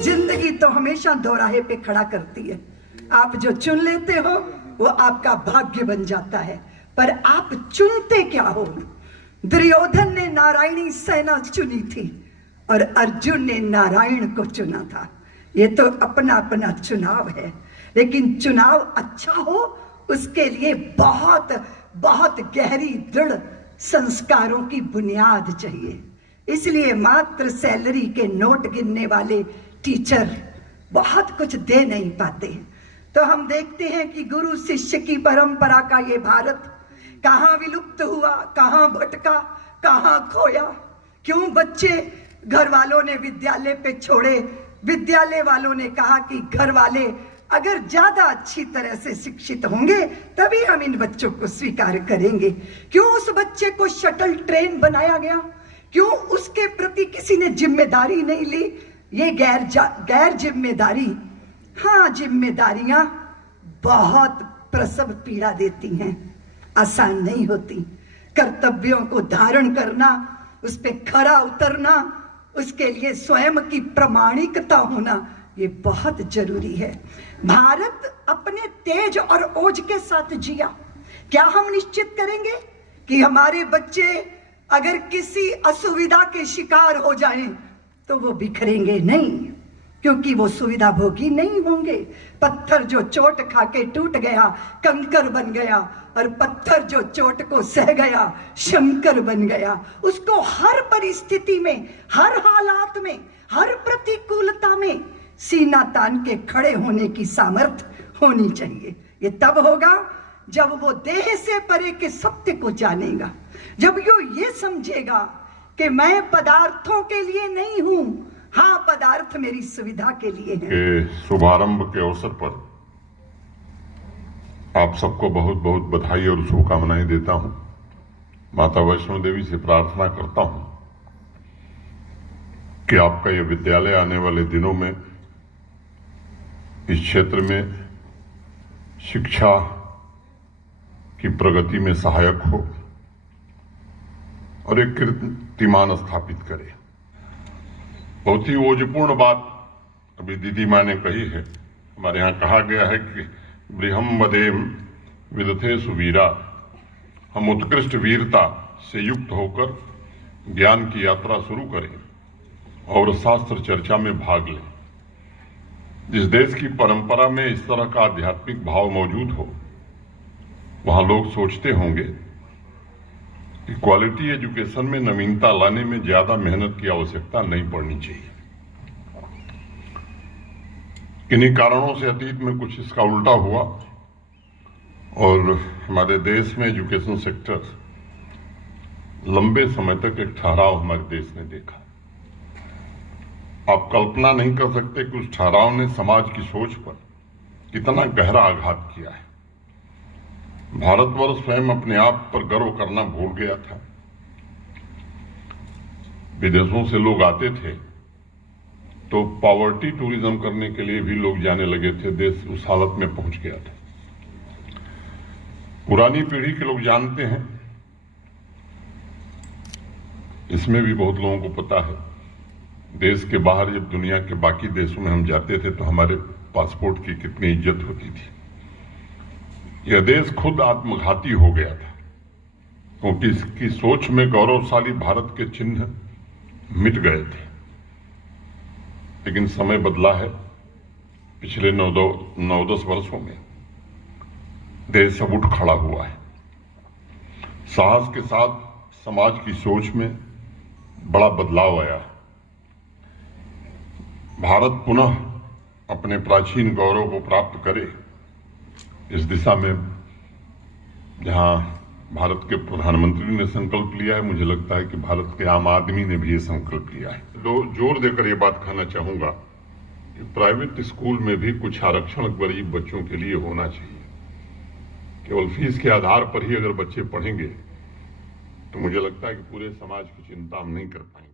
जिंदगी तो हमेशा दोराहे पे खड़ा करती है। आप जो चुन लेते हो वो आपका भाग्य बन जाता है, पर आप चुनते क्या हो? दुर्योधन ने नारायणी सेना चुनी थी और अर्जुन ने नारायण को चुना था। ये तो अपना अपना चुनाव है, लेकिन चुनाव अच्छा हो उसके लिए बहुत बहुत गहरी दृढ़ संस्कारों की बुनियाद चाहिए। इसलिए मात्र सैलरी के नोट गिनने वाले टीचर बहुत कुछ दे नहीं पाते हैं। तो हम देखते हैं कि गुरु शिष्य की परंपरा का ये भारत कहाँ विलुप्त हुआ, कहाँ भटका, कहाँ खोया। क्यों बच्चे घर वालों ने विद्यालय पे छोड़े? विद्यालय वालों ने कहा कि घर वाले अगर ज्यादा अच्छी तरह से शिक्षित होंगे तभी हम इन बच्चों को स्वीकार करेंगे। क्यों उस बच्चे को शटल ट्रेन बनाया गया? क्यों उसके प्रति किसी ने जिम्मेदारी नहीं ली? ये गैर जिम्मेदारी, हाँ जिम्मेदारियां बहुत प्रसव पीड़ा देती हैं, आसान नहीं होती। कर्तव्यों को धारण करना, उस पे खरा उतरना, उसके लिए स्वयं की प्रामाणिकता होना, ये बहुत जरूरी है। भारत अपने तेज और ओज के साथ जिया। क्या हम निश्चित करेंगे कि हमारे बच्चे अगर किसी असुविधा के शिकार हो जाएं तो वो बिखरेंगे नहीं, क्योंकि वो सुविधा भोगी नहीं होंगे। पत्थर जो चोट खा के टूट गया कंकर बन गया, और पत्थर जो चोट को सह गया शंकर बन गया। उसको हर परिस्थिति में, हर हालात में, हर प्रतिकूलता में सीना तान के खड़े होने की सामर्थ्य होनी चाहिए। ये तब होगा जब वो देह से परे के सत्य को जानेगा, जब ये समझेगा कि मैं पदार्थों के लिए नहीं हूं, हाँ पदार्थ मेरी सुविधा के लिए है। के शुभारंभ के अवसर पर आप सबको बहुत बहुत बधाई और शुभकामनाएं देता हूं। माता वैष्णो देवी से प्रार्थना करता हूं कि आपका यह विद्यालय आने वाले दिनों में इस क्षेत्र में शिक्षा की प्रगति में सहायक हो और एक कीर्तिमान स्थापित करे। बहुत ही ओजपूर्ण बात अभी दीदी माँ ने कही है। हमारे यहाँ कहा गया है कि बृहम वदेम विदथे सुवीरा, हम उत्कृष्ट वीरता से युक्त होकर ज्ञान की यात्रा शुरू करें और शास्त्र चर्चा में भाग लें। जिस देश की परंपरा में इस तरह का आध्यात्मिक भाव मौजूद हो, वहां लोग सोचते होंगे कि क्वालिटी एजुकेशन में नवीनता लाने में ज्यादा मेहनत की आवश्यकता नहीं पड़नी चाहिए। किन्हीं कारणों से अतीत में कुछ इसका उल्टा हुआ और हमारे देश में एजुकेशन सेक्टर लंबे समय तक एक ठहराव हमारे देश ने देखा। आप कल्पना नहीं कर सकते कि उस ठहराव ने समाज की सोच पर कितना गहरा आघात किया है। भारतवर्ष स्वयं अपने आप पर गर्व करना भूल गया था। विदेशों से लोग आते थे तो पॉवर्टी टूरिज्म करने के लिए भी लोग जाने लगे थे। देश उस हालत में पहुंच गया था। पुरानी पीढ़ी के लोग जानते हैं, इसमें भी बहुत लोगों को पता है, देश के बाहर जब दुनिया के बाकी देशों में हम जाते थे तो हमारे पासपोर्ट की कितनी इज्जत होती थी। यह देश खुद आत्मघाती हो गया था क्योंकि इसकी सोच में गौरवशाली भारत के चिन्ह मिट गए थे। लेकिन समय बदला है। पिछले 9-10 वर्षों में देश सब उठ खड़ा हुआ है। साहस के साथ समाज की सोच में बड़ा बदलाव आया है। भारत पुनः अपने प्राचीन गौरव को प्राप्त करे, इस दिशा में जहां भारत के प्रधानमंत्री ने संकल्प लिया है, मुझे लगता है कि भारत के आम आदमी ने भी ये संकल्प लिया है। जोर देकर ये बात कहना चाहूंगा कि प्राइवेट स्कूल में भी कुछ आरक्षण गरीब बच्चों के लिए होना चाहिए। केवल फीस के आधार पर ही अगर बच्चे पढ़ेंगे तो मुझे लगता है कि पूरे समाज की चिंता हम नहीं कर पाएंगे।